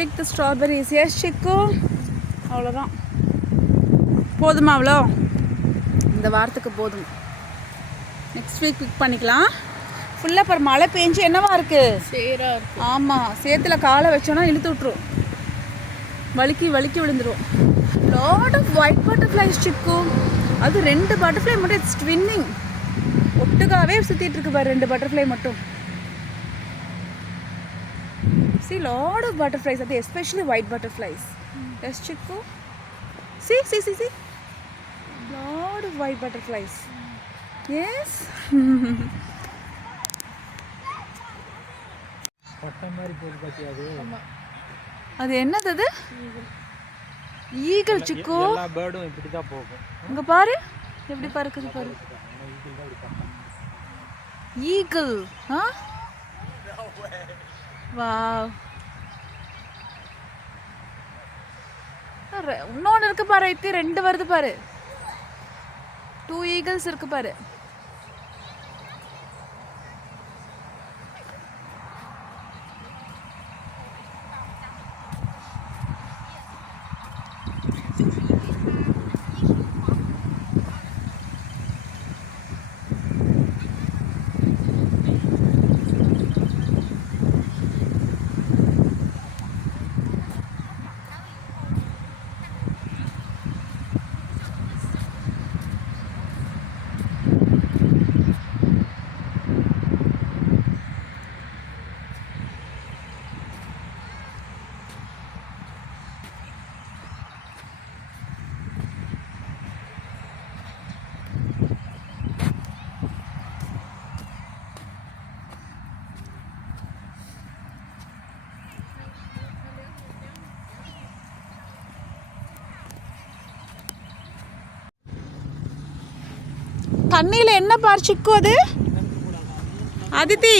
பிக் தி strawberries. S சிக்கு, அவ்வளோதான். போதுமா அவ்வளோ? இந்த வாரத்துக்கு போதும். நெக்ஸ்ட் வீக் பிக் பண்ணிக்கலாம். ஃபுல்லாக இப்போ மழை பெஞ்சு என்னவா இருக்குது? சேராக இருக்குது. ஆமாம், சேத்துல காலை வச்சோன்னா இழுத்து விட்ரும், வலிக்கி விழுந்துடும். லாட் ஆஃப் ஒயிட் பட்டர்ஃப்ளைஸ் சிக்கு. அது 2 பட்டர்ஃப்ளை மட்டும் இட்ஸ் ட்வின்னிங். ஒட்டுக்காவே சுற்றிட்டு இருக்கு பாரு 2 பட்டர்ஃப்ளை மட்டும். See, lot of butterflies, that especially white butterflies. Yes, Chiku. See. Lot of white butterflies. Yes. பட்டம் மாதிரி போகுது பாத்தியா அது? அது என்னது அது? ஈகிள் சிக்கு. எல்லா பேர்டும் இப்படி தான் போகும். அங்க பாரு எப்படி பறக்குது பாரு. ஈகிள். ஆ? வாவ். இன்னொன்று இருக்கு பாரு, இது 2 வருது பாரு. 2 ஈகிள்ஸ் இருக்கு பாரு. தண்ணியில் என்ன பார் சிக்கு அது? அதித்தி,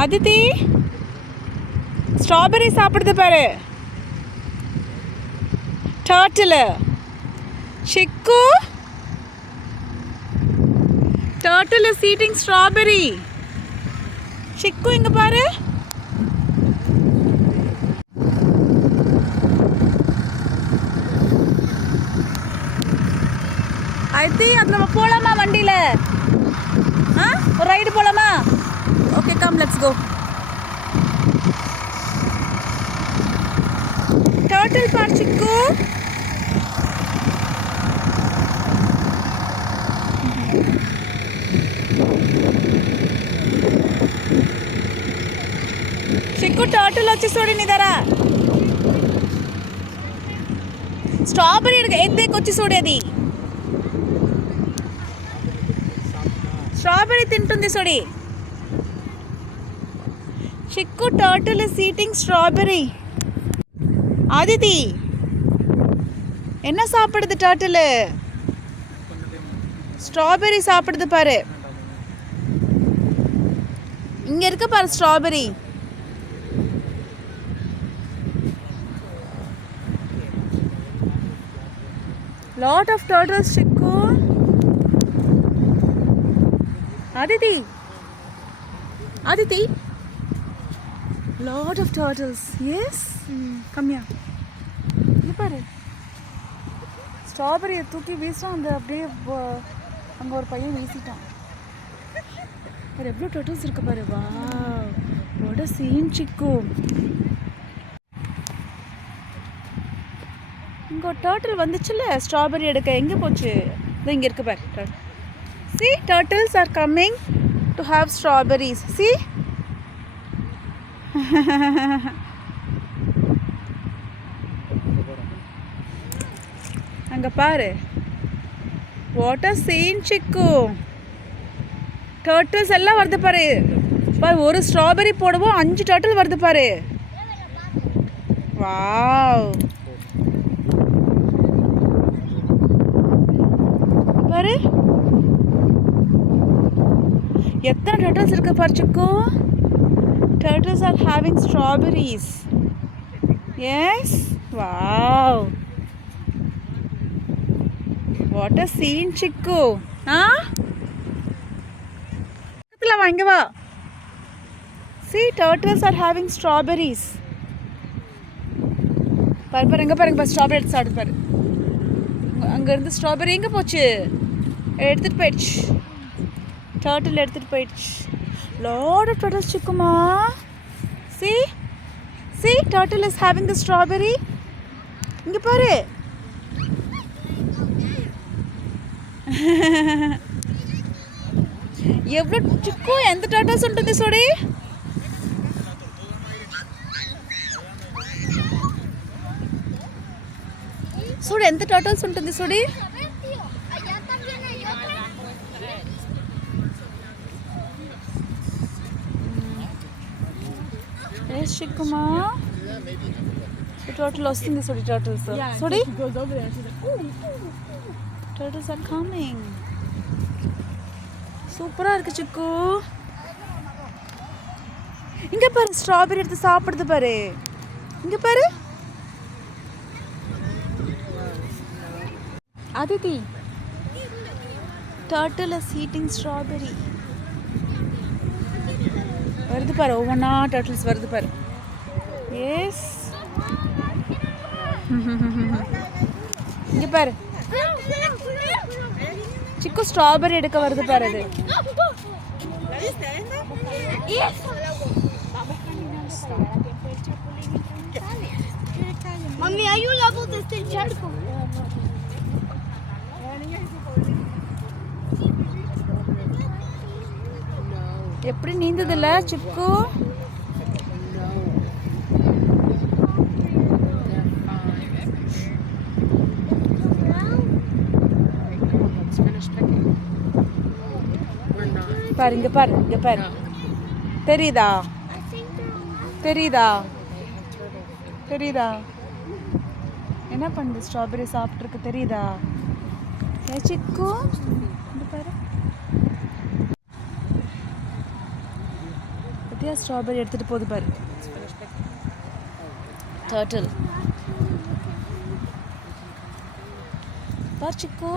அதித்தி ஸ்ட்ராபெரி சாப்பிடுது பாரு. டர்ட்டில். சிக்கு, டர்ட்டில் இஸ் ஈட்டிங் ஸ்ட்ராபெரி. சிக்கு இங்க பாரு. ஐத்தி, அது நம்ம போகலாமா வண்டியில்? ஒரு ரைடு போகலாமா? Okay, come let's go. Turtle பார் சிக்கு. చిక్కు టర్టిల్ వచ్చి చూడండి ధర. స్ట్రాబెరీ ఎద్దెకి వచ్చి చూడేది. స్ట్రాబెరీ తింటుంది చూడి. చిక్కు టర్టిల్ ఇస్ ఈటింగ్ స్ట్రాబెరీ. ஆதிதி, என்ன சாப்பிடுது டர்ட்டில்? ஸ்ட்ராபெரி சாப்பிடுது பாரு. இங்க இருக்கு பாரு strawberry. Lot of turtles, Chiku. Aditi. Lot of turtles. Yes. Come here. இங்க பாரு. ஸ்ட்ராபெரியை தூக்கி வீசிட்டான். அந்த அப்படியே அங்கே ஒரு பையன் வீசிட்டான். பாரு எவ்வளோ டர்ட்டில்ஸ் இருக்கு பாரு. வா, what a scene, Chiku. இங்கே ஒரு டர்ட்டில் வந்துச்சுல்ல ஸ்ட்ராபெரி எடுக்க. எங்கே போச்சு? இது இங்கே இருக்கு பாரு. See, turtles are coming to have strawberries. See? அங்கே பாரு. What a scene, Chiku. Turtles எல்லாம் வருது பாரு. பாரு, ஒரு ஸ்ட்ராபெரி போடுவோம் 5 டர்ட்டில் வருது பாரு. வாவ். பாரு எத்தனை டர்ட்டில்ஸ் இருக்கு பாரு சிக்கு. Turtles are having strawberries. Yes, wow, what a scene சிக்கு. ஆ பக்கத்துல வா, இங்க வா. See, turtles are having strawberries. பாரு எங்க பாருங்க, ஸ்ட்ராபெரி எடுத்து சாப்பிட்டு பாரு. அங்க இருந்து ஸ்ட்ராபெரி எங்க போச்சு? எடுத்துட்டு போயிடுச்சு. டர்ட்டில் எடுத்துட்டு போயிடுச்சு. Lot of turtles, Chikkuma. See, turtle is having the strawberry. இங்க பாரு. எவ்வளவு சிக்கு, ఎంత టర్టల్స్ ఉంటుంది సోడి? చూడు ఎంత టర్టల్స్ ఉంటుంది సోడి. ఎస్ చిక్కుమా, టర్టిల్ వస్తుంది సోడి. టర్టిల్స్ సోడి, turtles are coming. சூப்பரா இருக்கு சிக்கு. இங்க பாரு, ஸ்ட்ராபெரி எடுத்து சாப்பிடுது பாரு. இங்க பாரு Aditi, turtle is eating strawberry. வருது பாரு, ஒவ்வொன்றா டர்ட்டில்ஸ் வருது பாரு. எஸ், இங்க பாரு சிக்கு, ஸ்ட்ராபெரி எடுக்க வருது பாரு. அது Mami, ayuda a botar este charco. எப்படி நீந்ததில்ல சிக்கு? பாரு, இங்க பாரு, இங்க பாரு. தெரியுதா? தெரியுதா? தெரியுதா? என்ன பண்ணுது? ஸ்ட்ராபெரி சாப்பிட்ருக்கு, தெரியுதா? ஏ சிக்கு, இங்க பாரு. பத்தியா, ஸ்ட்ராபெரி எடுத்துட்டு போகுது பாரு டர்ட்டில். பாரு சிக்கு.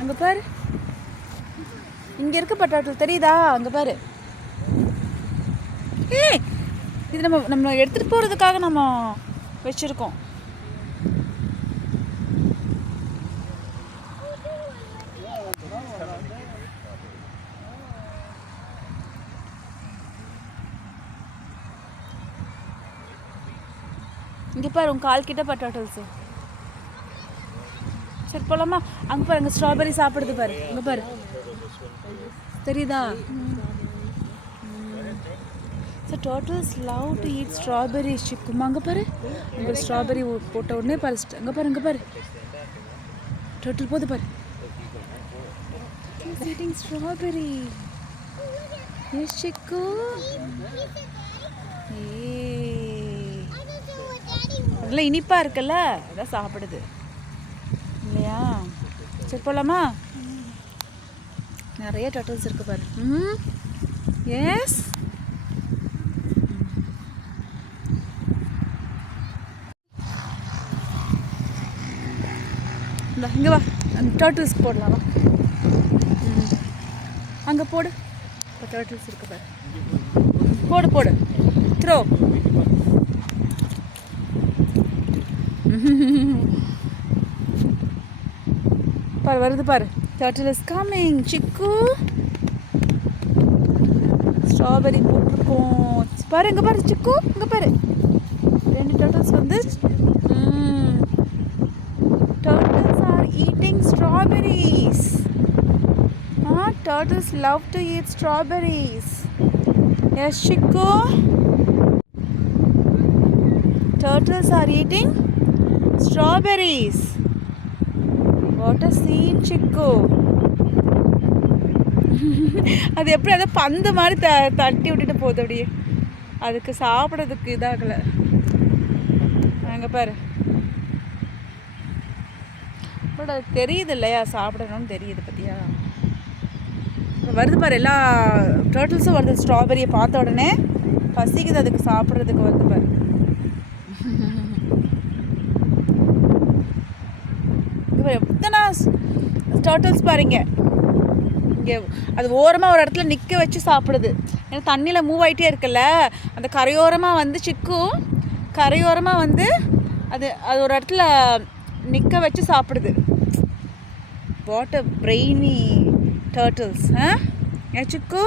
அங்க பாரு, இங்க இருக்க பட்டாட்டல் தெரியுதா? அங்க பாரு. ஏய், இது நம்ம எடுத்துட்டு போறதுக்காக நம்ம வச்சிருக்கோம். இங்க பாரு, உன் கால் கிட்ட பட்டாட்டல்ஸ். சரி போலாமா? அங்க பாரு, அங்க ஸ்ட்ராபெரி சாப்பிடுது பாரு. அங்க பாரு, தெரியுதா? So turtles love to eat strawberries, சிக்குமா. அங்க பாரு, அங்க ஸ்ட்ராபெரி போட்ட உடனே பாரு. அங்க பாரு, அங்க பாரு, டர்ட்டில் போகுது பாரு. It's eating strawberry. Yes, சிக்கு. அதெல்லாம் இனிப்பா இருக்குல்ல, அதான் சாப்பிடுது இல்லையா? சரி போலாமா? நிறைய டர்ட்டில்ஸ் இருக்கு பாரு. எஸ், இங்க வா, அந்த டர்ட்டில்ஸ்க்கு போடலாம் வா. அங்க போடு, இப்போ டர்ட்டில்ஸ் இருக்கு பாரு. போடு போடு, த்ரோ. பாரு, வருது பாரு. Turtle is coming, சிக்கு. ஸ்ட்ராபெரி போட்டிருக்கோம் பாரு. இங்க பாரு சிக்கு, இங்க பாரு, 2 turtles வந்து. Turtles are eating strawberries. Turtles love to eat strawberries. Yes, Chiku. Turtles are eating strawberries. What a scene, Chiku. அது எப்படி அதை பந்து மாதிரி தட்டி விட்டுட்டு போகுது அப்படியே. அதுக்கு சாப்பிட்றதுக்கு இதாகலை. அங்கே பாரு, பட் அது தெரியுது இல்லையா, சாப்பிடணும்னு தெரியுது பத்தியா. வருது பாரு, எல்லா டர்ட்டில்ஸும் வருது ஸ்ட்ராபெரியை பார்த்த உடனே. பசிக்குது அதுக்கு சாப்பிட்றதுக்கு வந்து பாரு. எத்தனை டர்ட்டில்ஸ் பாருங்க. இங்கே அது ஓரமாக ஒரு இடத்துல நிற்க வச்சு சாப்பிடுது. ஏன்னா தண்ணியில் மூவ் ஆகிட்டே இருக்குல்ல, அந்த கரையோரமாக வந்து சிக்கு கரையோரமாக வந்து அது அது ஒரு இடத்துல நிற்க வச்சு சாப்பிடுது. What a brainy turtles. ஏன் சிக்கு?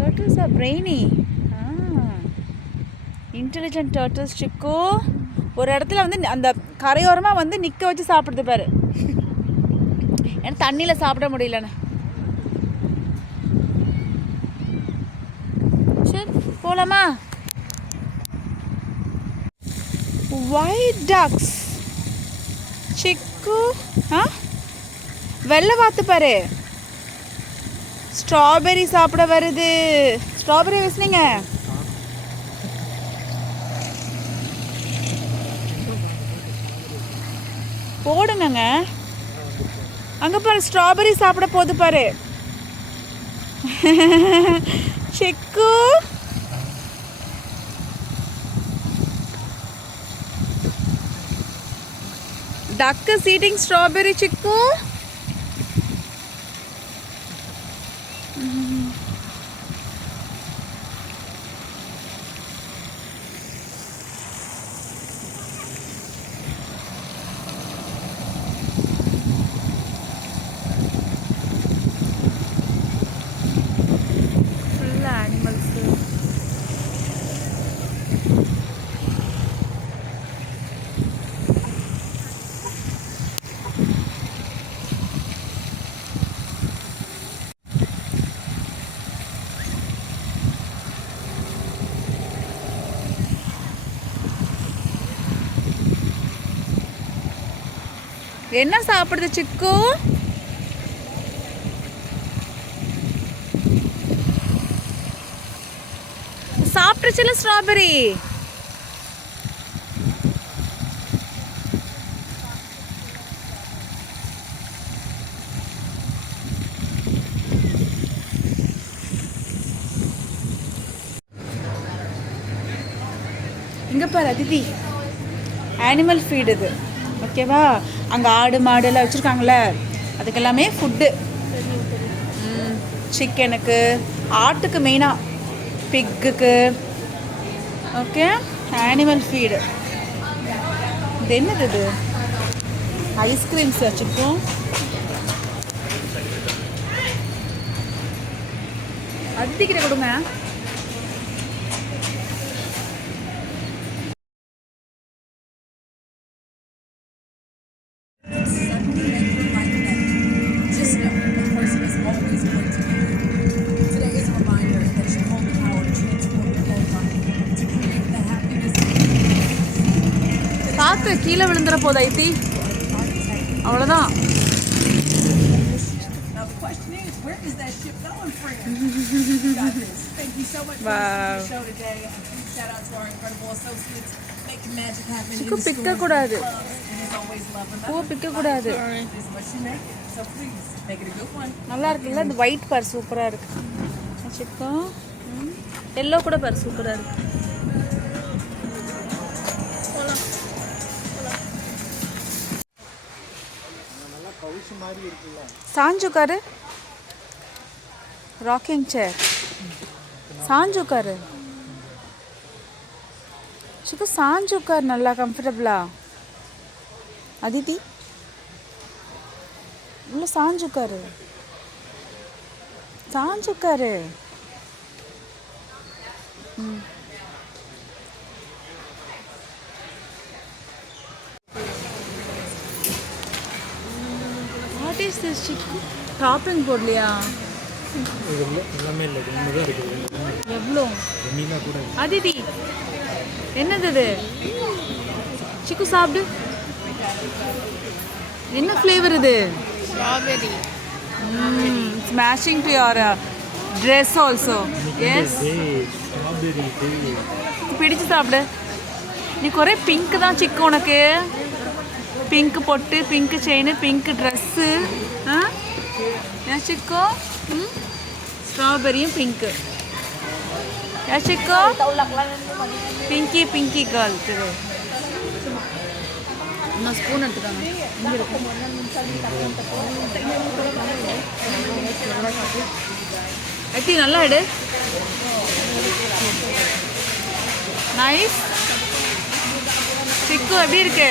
Turtles are brainy. Intelligent turtles, சிக்கு. ஒரு இடத்துல வந்து அந்த கரையோரமாக வந்து நிற்க வச்சு சாப்பிடுது பாரு. ஏன்னா தண்ணியில் சாப்பிட முடியலன்னு. சரி போகலாமா? ஒயிட் டக்ஸ் சிக்கு. வெள்ளை வாத்து பாரு, ஸ்ட்ராபெரி சாப்பிட வருது. ஸ்ட்ராபெரி வச்சுனீங்க போடுங்க. அங்கே பாரு ஸ்ட்ராபெரி சாப்பிட போகுது பாரு. சிக்கு duck is eating strawberry, சிக்கு. என்ன சாப்பிடுது சிக்கு? சாப்பிட்டுச்சுல ஸ்ட்ராபெரி. இங்க பாரு அதிதி, அனிமல் ஃபீட் இது. ஓகேவா? அங்கே ஆடு மாடுலாம் வச்சுருக்காங்களே, அதுக்கெல்லாமே ஃபுட்டு. சிக்கனுக்கு, ஆட்டுக்கு மெயினாக, பிக்குக்கு. Okay, animal feed. இது என்னது? இது ஐஸ்கிரீம்ஸ் வச்சுருக்கோம். அதிக்கிற கொடுங்க. பார்த்து கீழே விழுந்துற போது ஐத்தி, அவ்வளோதான். பிக்க கூடாது, பூ பிக்க கூடாது. நல்லா இருக்குல்ல? இந்த ஒயிட் பார் சூப்பராக இருக்கு. சிக்கம் எல்லோ கூட பார் சூப்பராக இருக்கு. சாஞ்சுக்காரு, ராக்கிங் சேர். சாஞ்சுக்காரு சிக்கு, சாஞ்சுக்கார் நல்லா கம்ஃபர்டபுளா. அதிதி உள்ள சாஞ்சுக்காரு, சாஞ்சுக்காரு. வாட் இஸ் திஸ் சிக்கு? டாப்பிங் போடலையா? எவ்வளோ அதிதி? என்னது இது? சிக்கு சாப்பிடு. என்ன ஃப்ளேவர் இது? Strawberry. It's matching to your dress also. Yes. பிடிச்சு சாப்பிடு. நீ குறை பிங்க் தான் சிக்கு உனக்கு. பிங்க் பொட்டு, பிங்க் செயின், பிங்க் ட்ரெஸ்ஸு. ஏன் சிக்கோ? ஸ்ட்ராபெரியும் பிங்க்கு யாச்சிக்கோ பிங்கி பிங்கி கேர்ள் திரு இன்னும் ஸ்பூன் எடுத்துக்காங்க இங்கே இருக்கு எத்தி நல்லா எடு நைஸ் சிக்கு எப்படி இருக்கு